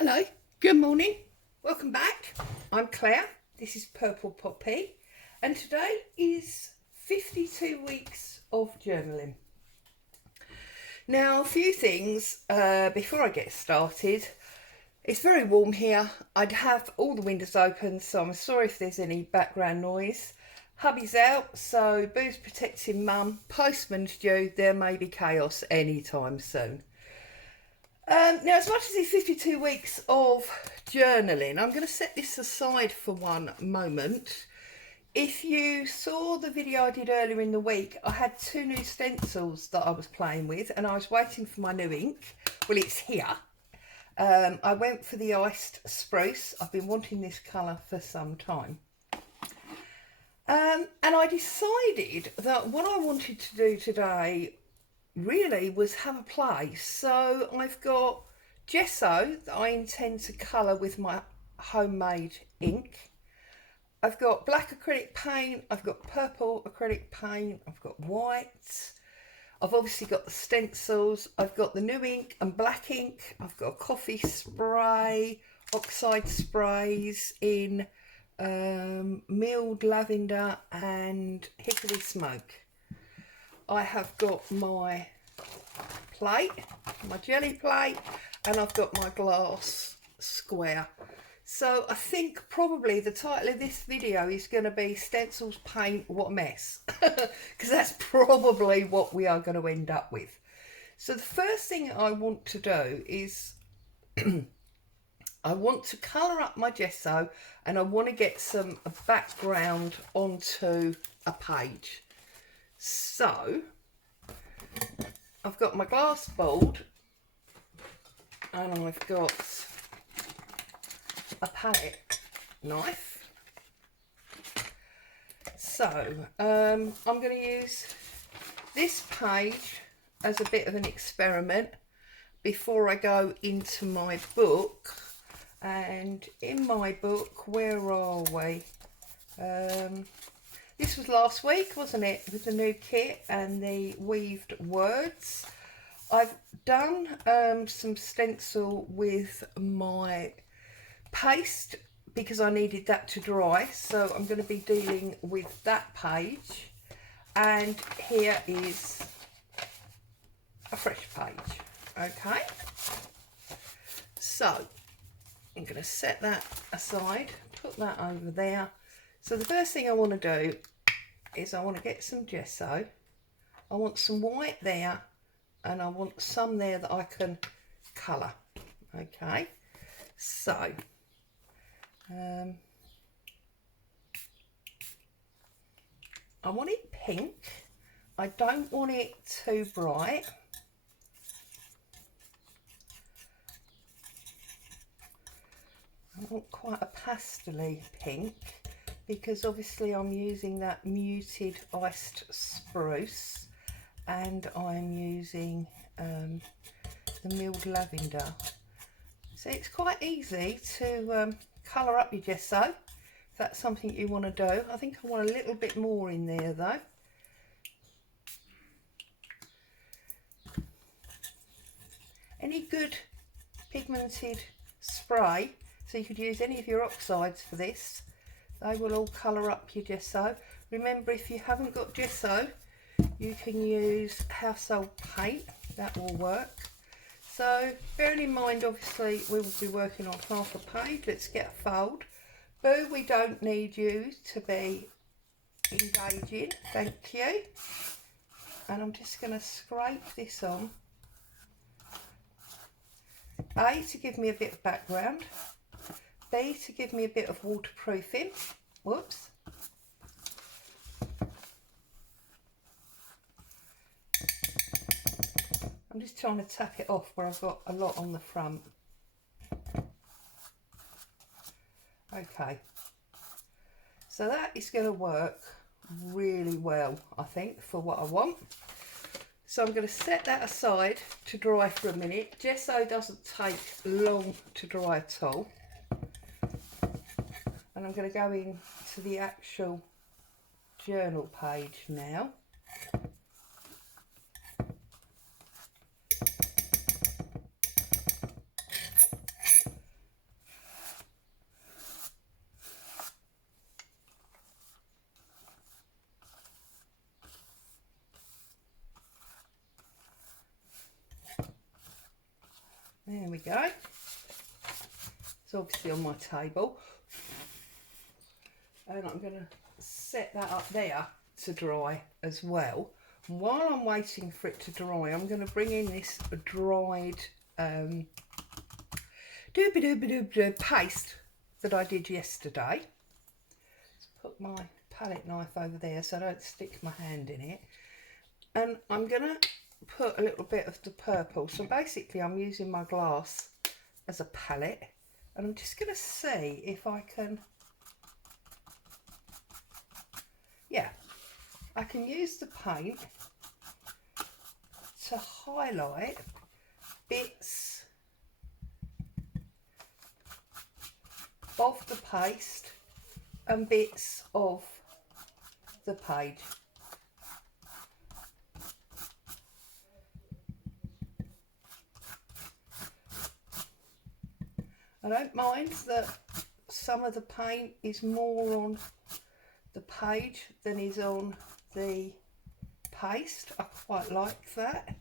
Hello, good morning, welcome back. I'm Claire, this is Purple Poppy, and today is 52 weeks of journaling. Now, a few things before I get started. It's very warm here. I'd have all the windows open, so I'm sorry if there's any background noise. Hubby's out, so Boo's protecting Mum. Postman's due, there may be chaos anytime soon. Now, as much as it's 52 weeks of journaling, I'm going to set this aside for one moment. If you saw the video I did earlier in the week, I had two new stencils that I was playing with and I was waiting for my new ink. Well, it's here. I went for the iced spruce. I've been wanting this colour for some time. And I decided that what I wanted to do today really was have a play. So I've got gesso that I intend to colour with my homemade ink. I've got black acrylic paint, I've got purple acrylic paint, I've got white, I've obviously got the stencils, I've got the new ink and black ink, I've got a coffee spray, oxide sprays in milled lavender and hickory smoke. I have got my plate, my jelly plate, and I've got my glass square. So I think probably the title of this video is going to be Stencils Paint What a Mess, because that's probably what we are going to end up with. So the first thing I want to do is I want to colour up my gesso and I want to get some background onto a page. So I've got my glass board and I've got a palette knife. So I'm going to use this page as a bit of an experiment before I go into my book. And in my book, where are we? This was last week, wasn't it, with the new kit and the weaved words. I've done some stencil with my paste because I needed that to dry. So I'm going to be dealing with that page. And here is a fresh page. Okay. So I'm going to set that aside, put that over there. So the first thing I want to do is I want to get some gesso. I want some white there and I want some there that I can colour. Okay, so I want it pink. I don't want it too bright. I want quite a pastel-y pink, because obviously I'm using that muted iced spruce and I'm using the milled lavender. So it's quite easy to colour up your gesso if that's something you want to do. I think I want a little bit more in there though. Any good pigmented spray, so you could use any of your oxides for this. They will all colour up your gesso. Remember, if you haven't got gesso, you can use household paint. That will work. So, bearing in mind, obviously, we will be working on half a page. Let's get a fold. Boo, we don't need you to be engaging. Thank you. And I'm just going to scrape this on. A, to give me a bit of background. B, to give me a bit of waterproofing. Whoops. I'm just trying to tap it off where I've got a lot on the front. Okay. So that is going to work really well, I think, for what I want. So I'm going to set that aside to dry for a minute. Gesso doesn't take long to dry at all. And I'm going to go into the actual journal page now. There we go. It's obviously on my table. And I'm going to set that up there to dry as well. And while I'm waiting for it to dry, I'm going to bring in this dried paste that I did yesterday. Let's put my palette knife over there so I don't stick my hand in it. And I'm going to put a little bit of the purple. So basically I'm using my glass as a palette, and I'm just going to see if I can, yeah, I can use the paint to highlight bits of the paste and bits of the page. I don't mind that some of the paint is more on the page than is on the paste. I quite like that.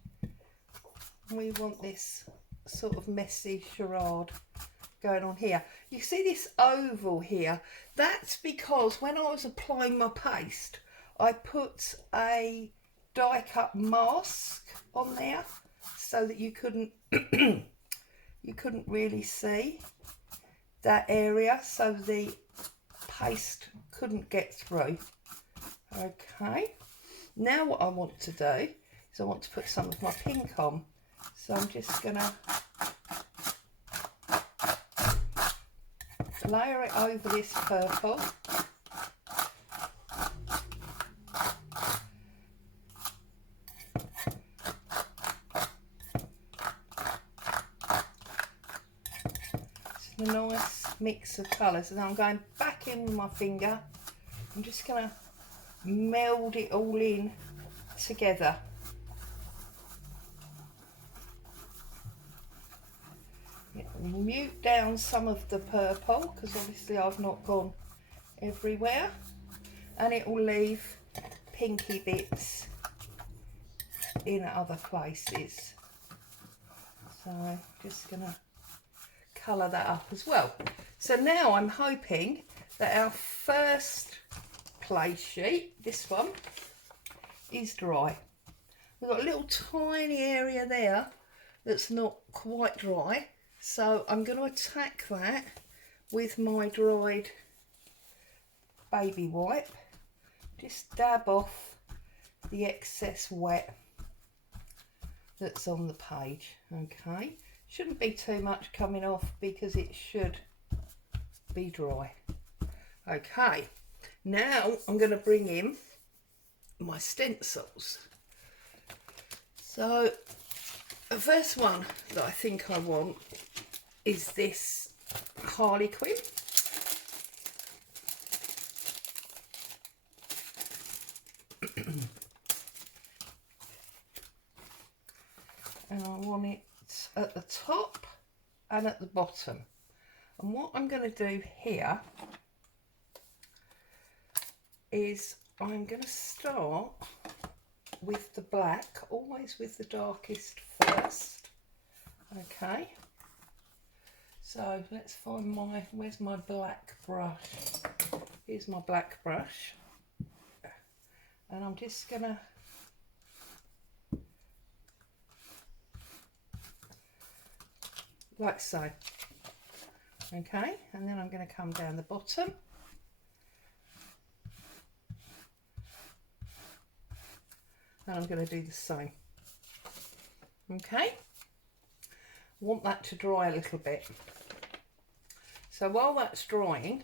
We want this sort of messy charade going on here. You see this oval here? That's because when I was applying my paste, I put a die cut mask on there so that you couldn't you couldn't really see that area, so the paste couldn't get through. Okay, now what I want to do is I want to put some of my pink on, so I'm just gonna layer it over this purple. A nice mix of colours, and I'm going back in with my finger. I'm just going to meld it all in together. Mute down some of the purple because obviously I've not gone everywhere, and it will leave pinky bits in other places. So I'm just going to colour that up as well. So now I'm hoping that our first play sheet, this one, is dry. We've got a little tiny area there that's not quite dry, so I'm going to attack that with my dried baby wipe. Just dab off the excess wet that's on the page. Okay, shouldn't be too much coming off because it should be dry. Okay, now I'm going to bring in my stencils. So the first one that I think I want is this Harlequin. And I want it at the top and at the bottom. And what I'm going to do here is I'm going to start with the black, always with the darkest first. Okay, so let's find my, where's my black brush? Here's my black brush, and I'm just going to like so. Okay, and then I'm going to come down the bottom and I'm going to do the same. Okay, want that to dry a little bit. So while that's drying,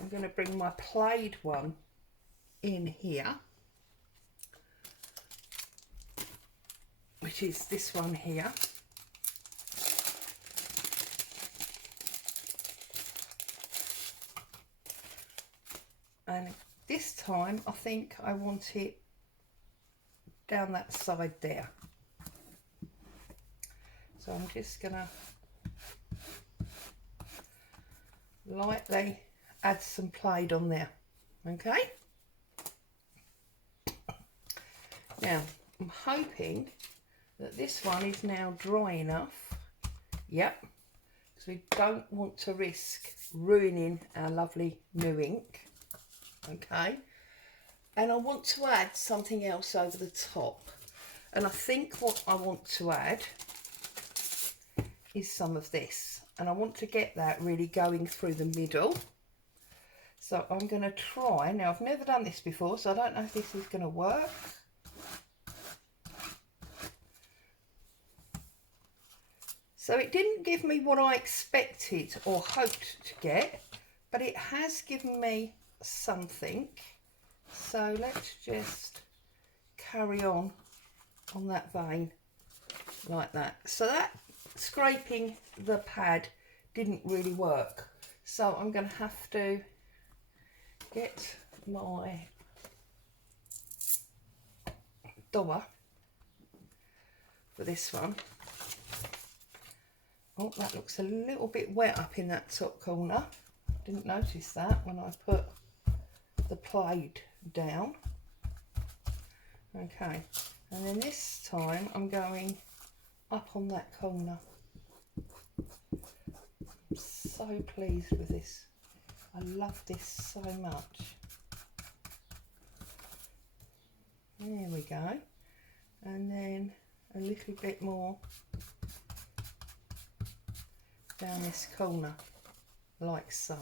I'm going to bring my plaid one in here, which is this one here. And this time I think I want it down that side there. So I'm just going to lightly add some plaid on there. Okay. Now I'm hoping that this one is now dry enough Yep, because we don't want to risk ruining our lovely new ink. Okay, and I want to add something else over the top, and I think what I want to add is some of this, and I want to get that really going through the middle. So I'm going to try, now I've never done this before, so I don't know if this is going to work. So it didn't give me what I expected or hoped to get, but it has given me something. So let's just carry on that vein like that. So that scraping the pad didn't really work. So I'm going to have to get my dower for this one. Oh, that looks a little bit wet up in that top corner. Didn't notice that when I put the plaid down. Okay, and then this time I'm going up on that corner. I'm so pleased with this. I love this so much. There we go. And then a little bit more down this corner, like so.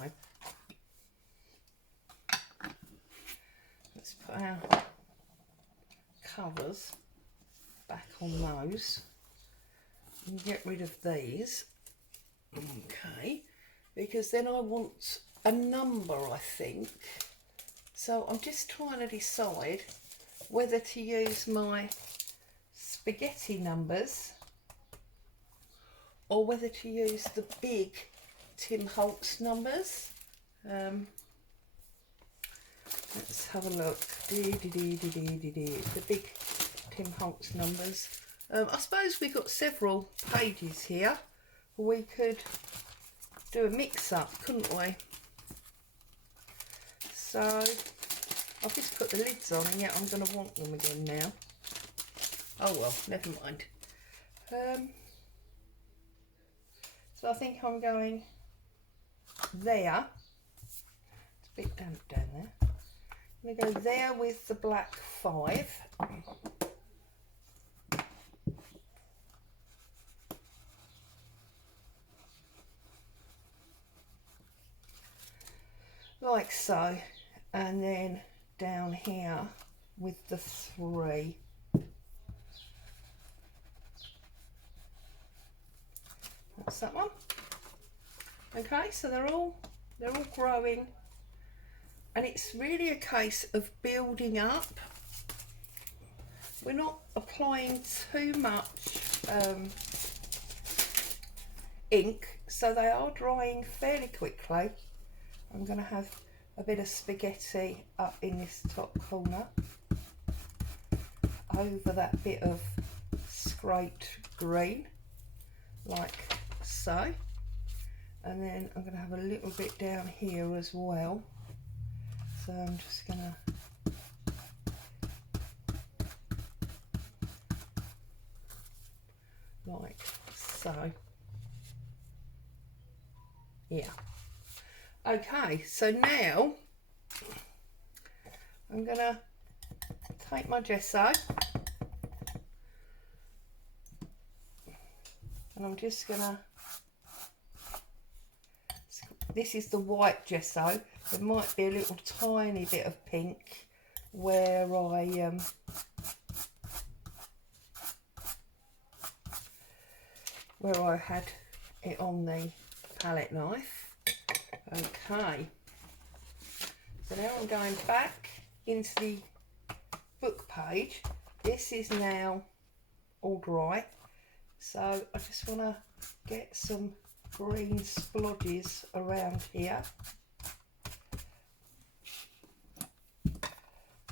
Let's put our covers back on those and get rid of these. Okay, because then I want a number, I think. So I'm just trying to decide whether to use my spaghetti numbers or whether to use the big Tim Holtz numbers. Let's have a look. The big Tim Holtz numbers. I suppose we've got several pages here. We could do a mix up, couldn't we? So I've just put the lids on, and yet I'm going to want them again now. Oh well, never mind. So I think I'm going there. It's a bit damp down there. I'm going to go there with the black 5. Like so. And then down here with the 3. That's that one. Okay, so they're all growing, and it's really a case of building up. We're not applying too much ink, so they are drying fairly quickly. I'm going to have a bit of spaghetti up in this top corner over that bit of scraped green, like so, and then I'm going to have a little bit down here as well. So I'm just going to like so. Yeah. Okay, so now I'm going to take my gesso and I'm just going to, this is the white gesso, there might be a little tiny bit of pink where I had it on the palette knife. Okay, so now I'm going back into the book page. This is now all dry, so I just want to get some green splodges around here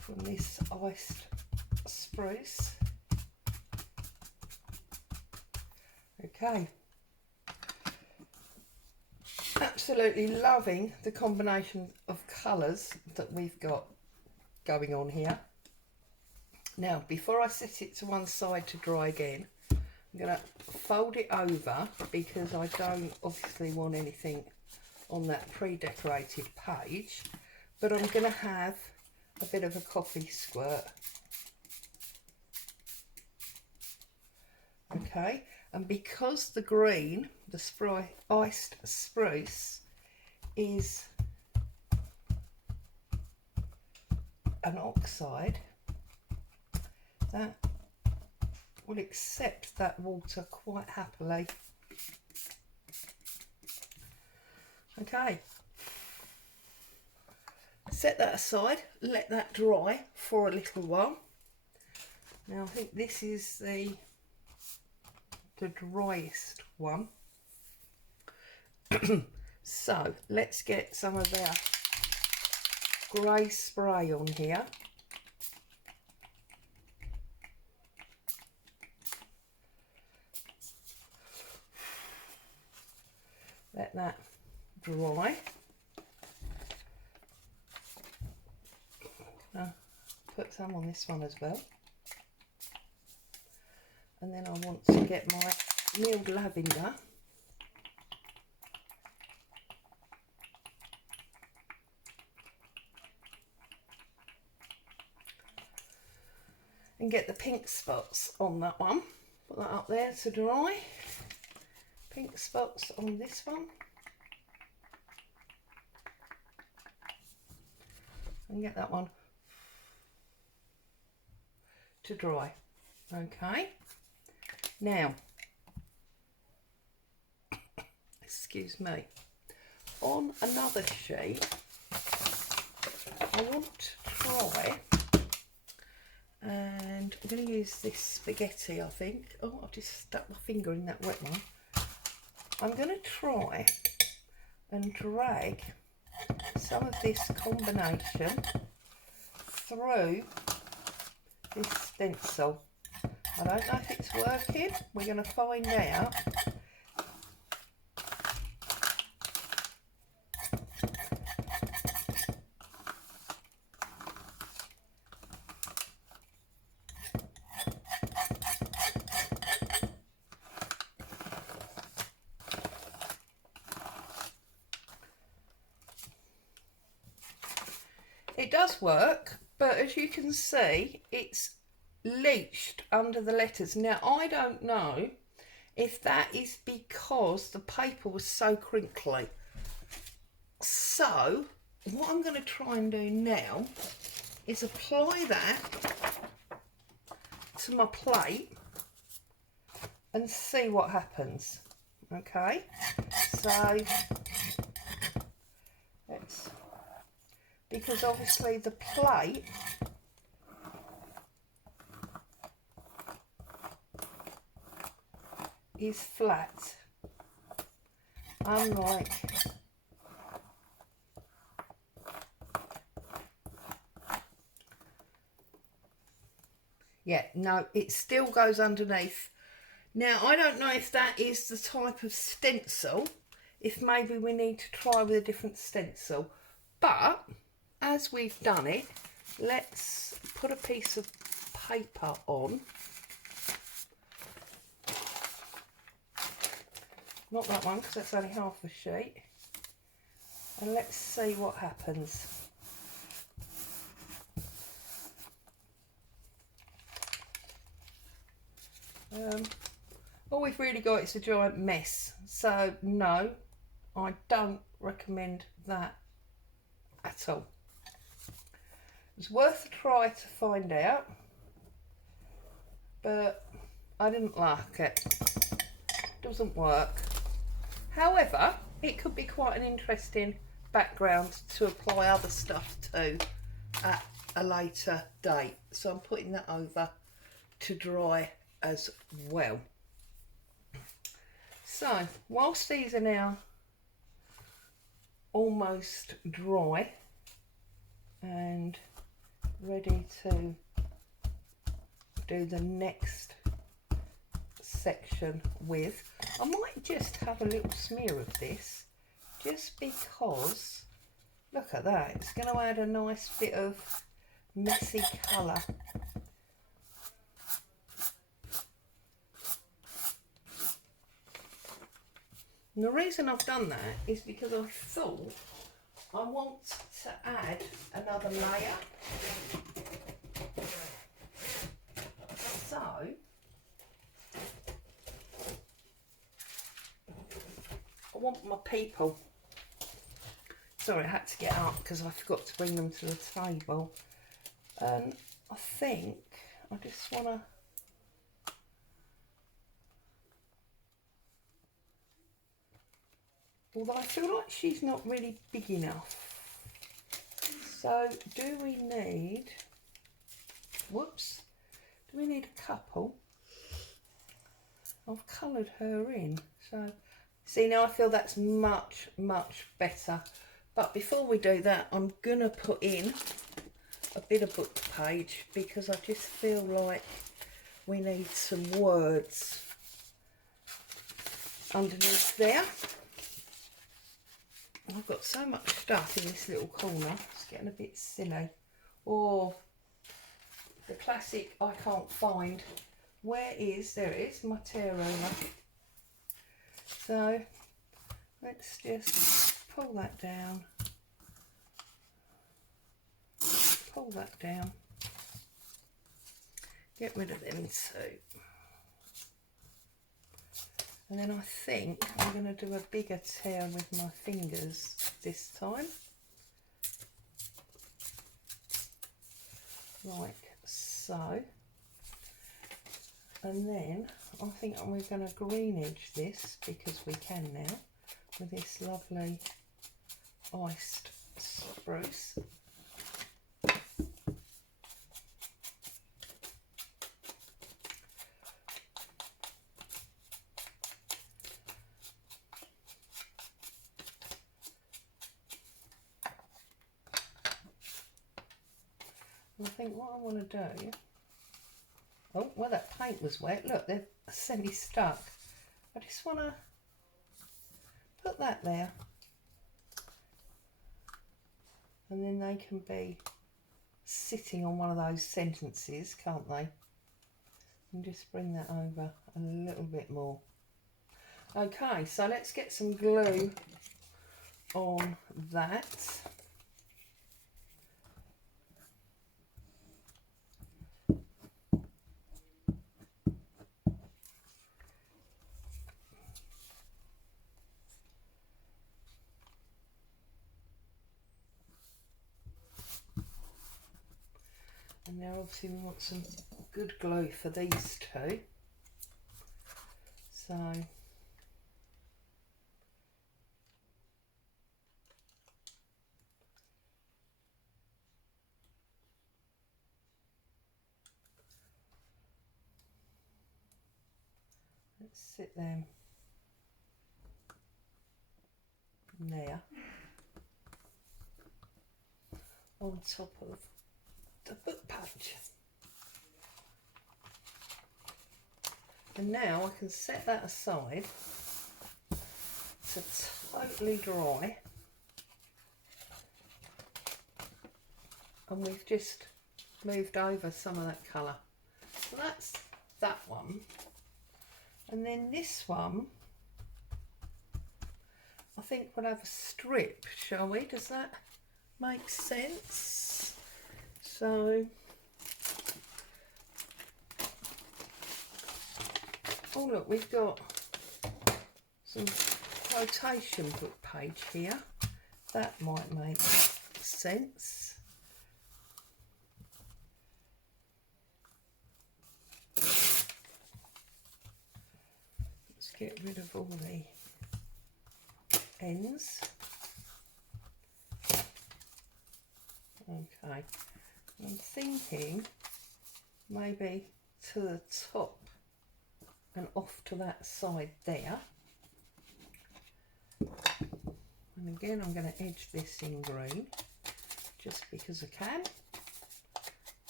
from this iced spruce. Okay. Absolutely loving the combination of colours that we've got going on here. Now, before I set it to one side to dry again, I'm going to fold it over because I don't obviously want anything on that pre-decorated page, but I'm going to have a bit of a coffee squirt. Okay, and because the green, the iced spruce, is an oxide, that will accept that water quite happily. Okay, set that aside, let that dry for a little while. Now I think this is the driest one. So let's get some of our grey spray on here. Let that dry. Now put some on this one as well. And then I want to get my milled lavender. And get the pink spots on that one. Put that up there to dry. Pink spots on this one. And get that one to dry. Okay. Now, excuse me, on another sheet, I want to try, and I'm going to use this spaghetti, I think. Oh, I've just stuck my finger in that wet one. I'm going to try and drag some of this combination through this stencil. I don't know if it's working. We're going to find out. It does work, but as you can see, it's leached under the letters. Now I don't know if that is because the paper was so crinkly. So what I'm going to try and do now is apply that to my plate and see what happens. Okay, so let's, because obviously the plate is flat, unlike no, it still goes underneath. Now I don't know if that is the type of stencil, if maybe we need to try with a different stencil, but as we've done it, let's put a piece of paper on. Not that one, because that's only half a sheet. And let's see what happens. All we've really got is a giant mess. So no, I don't recommend that at all. It's worth a try to find out, but I didn't like it. Doesn't work. However, it could be quite an interesting background to apply other stuff to at a later date. So I'm putting that over to dry as well. So whilst these are now almost dry and ready to do the next section with, I might just have a little smear of this, just because look at that, it's going to add a nice bit of messy colour. And the reason I've done that is because I thought I want to add another layer. So I want my people. Sorry, I had to get up because I forgot to bring them to the table. And I think I just want to... Although I feel like she's not really big enough. So do we need... Whoops. Do we need a couple? I've coloured her in. So see, now I feel that's much, much better. But before we do that, I'm going to put in a bit of book page because I just feel like we need some words underneath there. I've got so much stuff in this little corner, it's getting a bit silly. Or the classic I can't find. Where is, there it is, my tear roller. So let's just pull that down. Pull that down. Get rid of them two. And then I think I'm going to do a bigger tear with my fingers this time. Like so. And then I think we're going to green edge this, because we can now, with this lovely iced spruce. I think what I want to do, oh, well, that paint was wet, look, they're semi-stuck. I just want to put that there, and then they can be sitting on one of those sentences, can't they? And just bring that over a little bit more. Okay, so let's get some glue on that. And now obviously we want some good glue for these two. So let's sit them there on top of the book page. And now I can set that aside to totally dry, and we've just moved over some of that colour. So that's that one. And then this one, I think we'll have a strip, shall we? Does that make sense? So, oh look, we've got some quotation book page here. That might make sense. Let's get rid of all the ends. Okay, I'm thinking maybe to the top and off to that side there. And again, I'm going to edge this in green just because I can,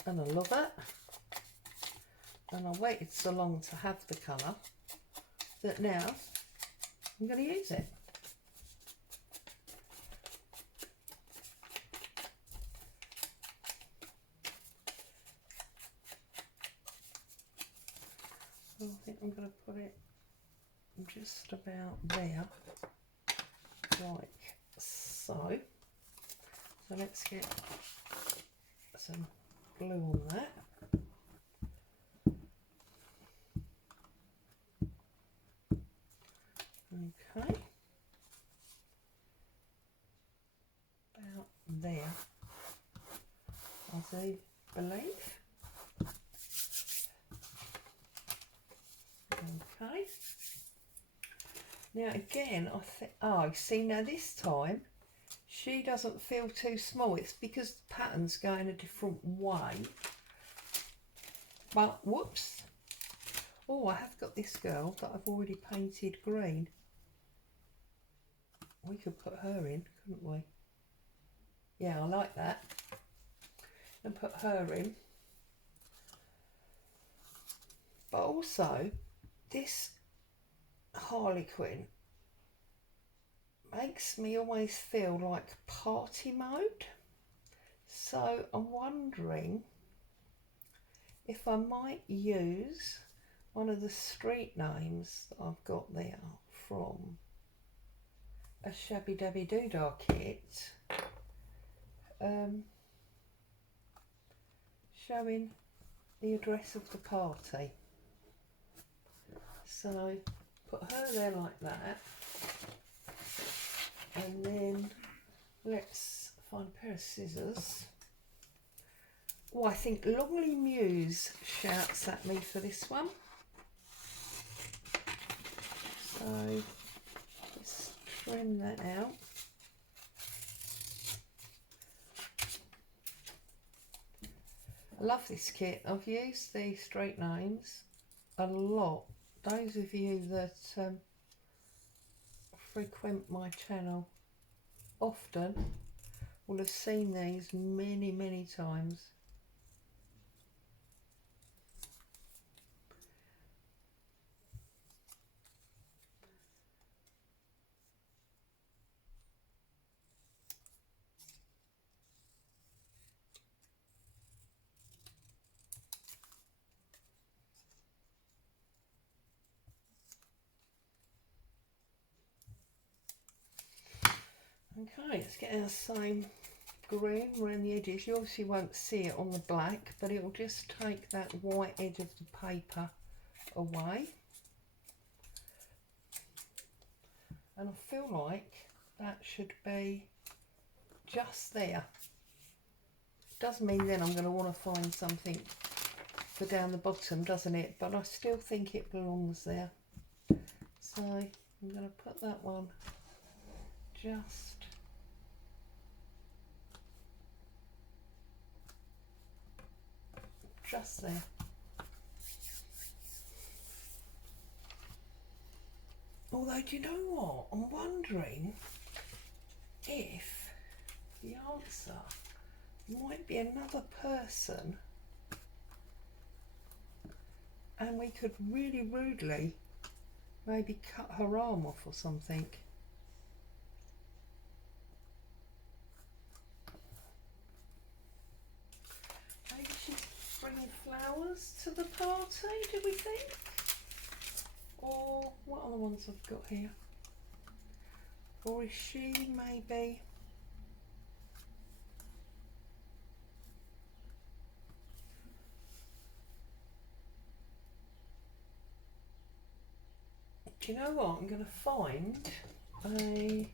and I love it. And I waited so long to have the colour that now I'm going to use it. I think I'm going to put it just about there, like so. So let's get some glue on that. Okay, about there, I believe. Okay. Now again, I think, oh, see, now this time she doesn't feel too small. It's because the pattern's going a different way. But whoops. Oh, I have got this girl that I've already painted green. We could put her in, couldn't we? Yeah, I like that. And put her in. But also, this Harlequin makes me always feel like party mode. So I'm wondering if I might use one of the street names that I've got there from a Shabby Dabby Doodah kit, showing the address of the party. So put her there like that, and then let's find a pair of scissors. Oh, I think Longley Muse shouts at me for this one. So let's trim that out. I love this kit. I've used the straight names a lot. Those of you that frequent my channel often will have seen these many, many times. Okay, let's get our same green around the edges. You obviously won't see it on the black, but it will just take that white edge of the paper away. And I feel like that should be just there. Does mean then I'm going to want to find something for down the bottom, doesn't it? But I still think it belongs there. So I'm going to put that one just there. Although, do you know what? I'm wondering if the answer might be another person, and we could really rudely maybe cut her arm off or something. Maybe she's bringing flowers to the party, do we think? Or what other ones I've got here? Or is she maybe... Do you know what? I'm going to find a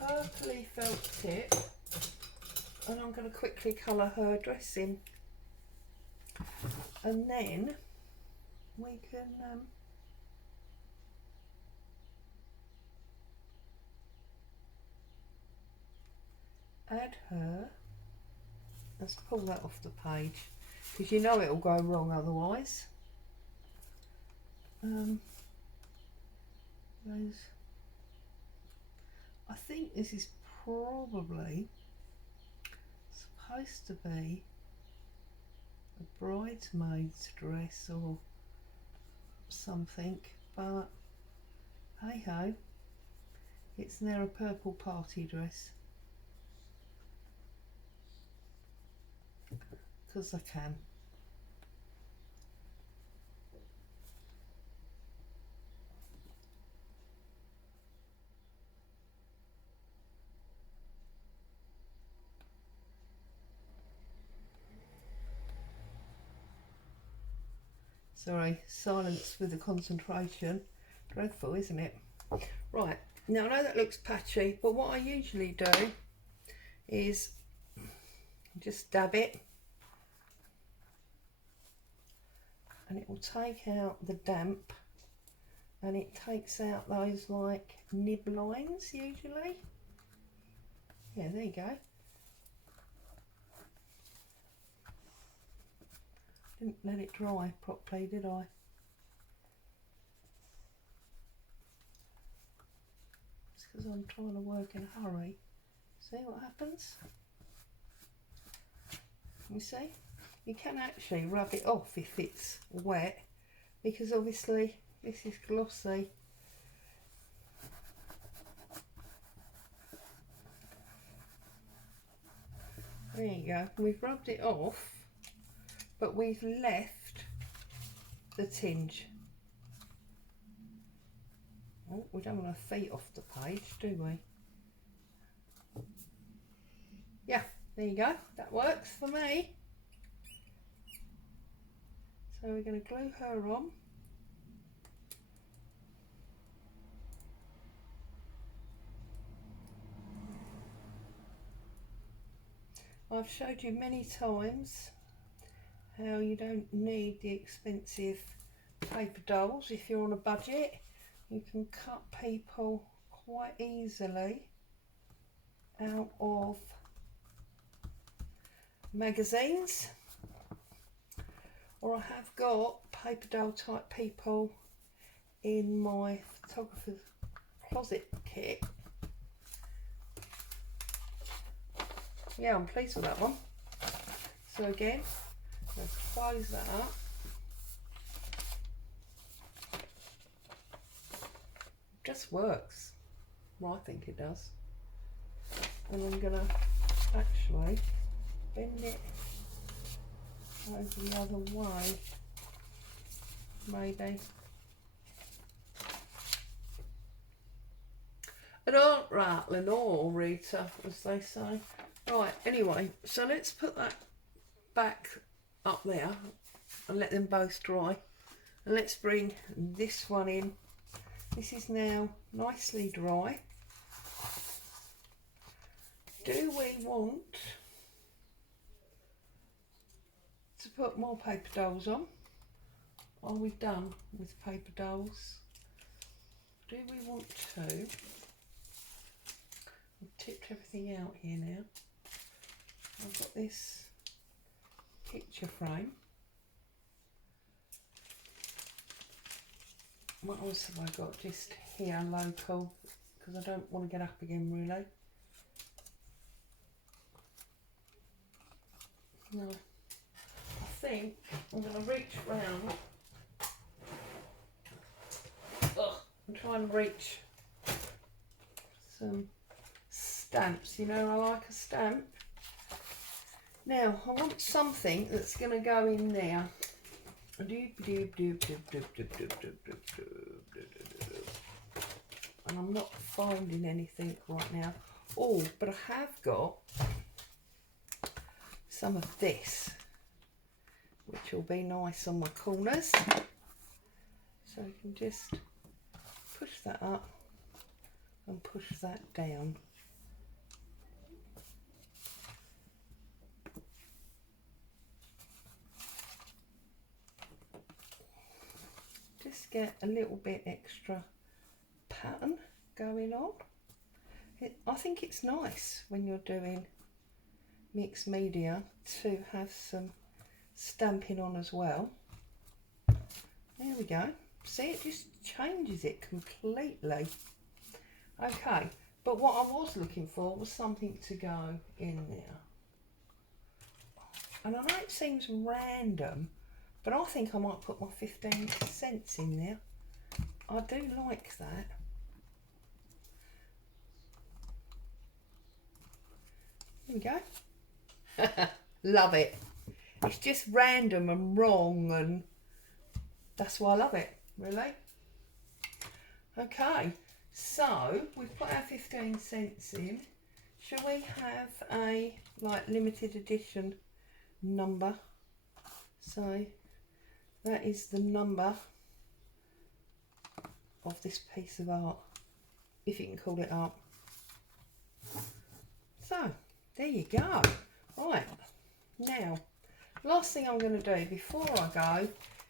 purpley felt tip, and I'm going to quickly colour her dress in, and then we can add her. Let's pull that off the page, because you know it will go wrong otherwise. I think this is probably supposed to be a bridesmaid's dress or something, but hey ho, it's now a purple party dress, because I can. Sorry, silence with the concentration. Dreadful, isn't it? Right, now I know that looks patchy, but what I usually do is just dab it, and it will take out the damp, and it takes out those like nib lines usually. Yeah, there you go. Didn't let it dry properly, did I? It's because I'm trying to work in a hurry. See what happens? You see? You can actually rub it off if it's wet, because obviously this is glossy. There you go. We've rubbed it off, but we've left the tinge. Oh, we don't want our feet off the page, do we? Yeah, there you go. That works for me. So we're going to glue her on. I've showed you many times how you don't need the expensive paper dolls if you're on a budget. You can cut people quite easily out of magazines, or I have got paper doll type people in my photographer's closet kit. Yeah, I'm pleased with that one. So again, let's close that up. It just works. Well, I think it does. And I'm gonna actually bend it over the other way, maybe. It aren't rattling or Rita, as they say. Right, anyway, so let's put that back up there and let them both dry. And let's bring this one in. This is now nicely dry. Do we want to put more paper dolls on? Are we done with paper dolls? Do we want to? I've tipped everything out here now. I've got this picture frame. What else have I got just here local, because I don't want to get up again really. No, I think I'm going to reach round and try and reach some stamps. You know, I like a stamp. Now I want something that's going to go in there. And I'm not finding anything right now. Oh, but I have got some of this, which will be nice on my corners. So you can just push that up and push that down. Just get a little bit extra pattern going on. I think it's nice when you're doing mixed media to have some stamping on as well. There we go. See, it just changes it completely. Okay, but what I was looking for was something to go in there. And I know it seems random, but I think I might put my 15 cents in there. I do like that. There we go. Love it. It's just random and wrong, and that's why I love it, really. Okay, so we've put our 15 cents in. Shall we have a like limited edition number? So that is the number of this piece of art, if you can call it art. So there you go. Right, now last thing I'm going to do before I go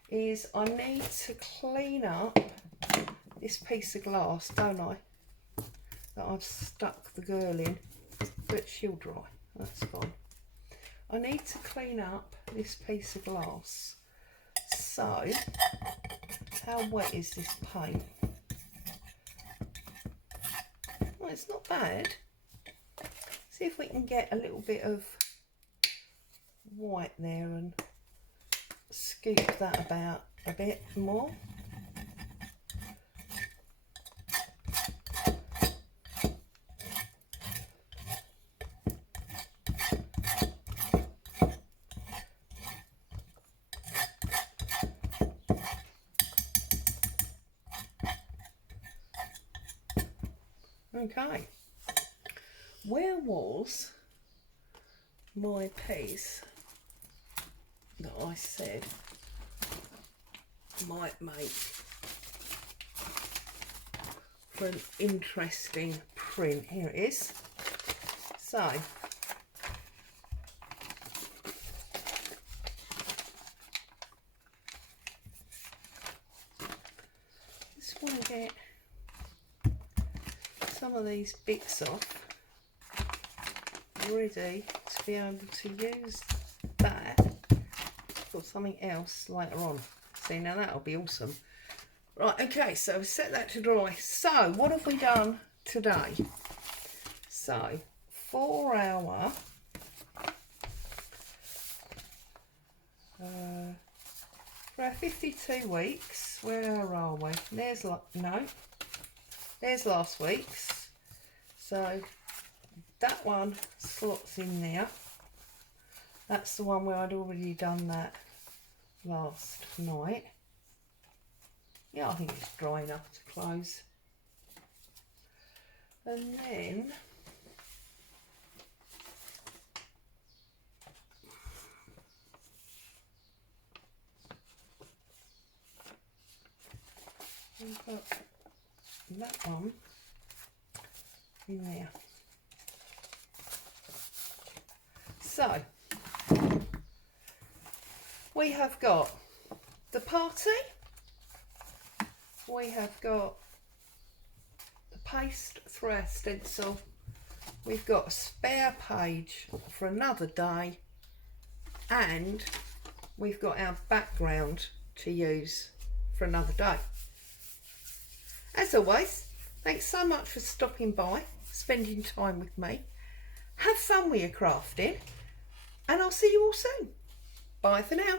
is I need to clean up this piece of glass, don't I, that I've stuck the girl in, but she'll dry, that's fine. I need to clean up this piece of glass. So how wet is this paint? Well, it's not bad. See if we can get a little bit of white there and scoop that about a bit more. Okay, where was my piece that I said might make for an interesting print? Here it is. So just want to get some of these bits off, ready to be able to use that for something else later on. See, now that'll be awesome. Right, okay, so set that to dry. So what have we done today? So for our 52 weeks, where are we? There's there's last week's. So that one slots in there. That's the one where I'd already done that last night. Yeah, I think it's dry enough to close. And then we've got that one in there. So we have got the party, we have got the paste through our stencil, we've got a spare page for another day, and we've got our background to use for another day. As always, thanks so much for stopping by, spending time with me. Have fun with your crafting, and I'll see you all soon. Bye for now.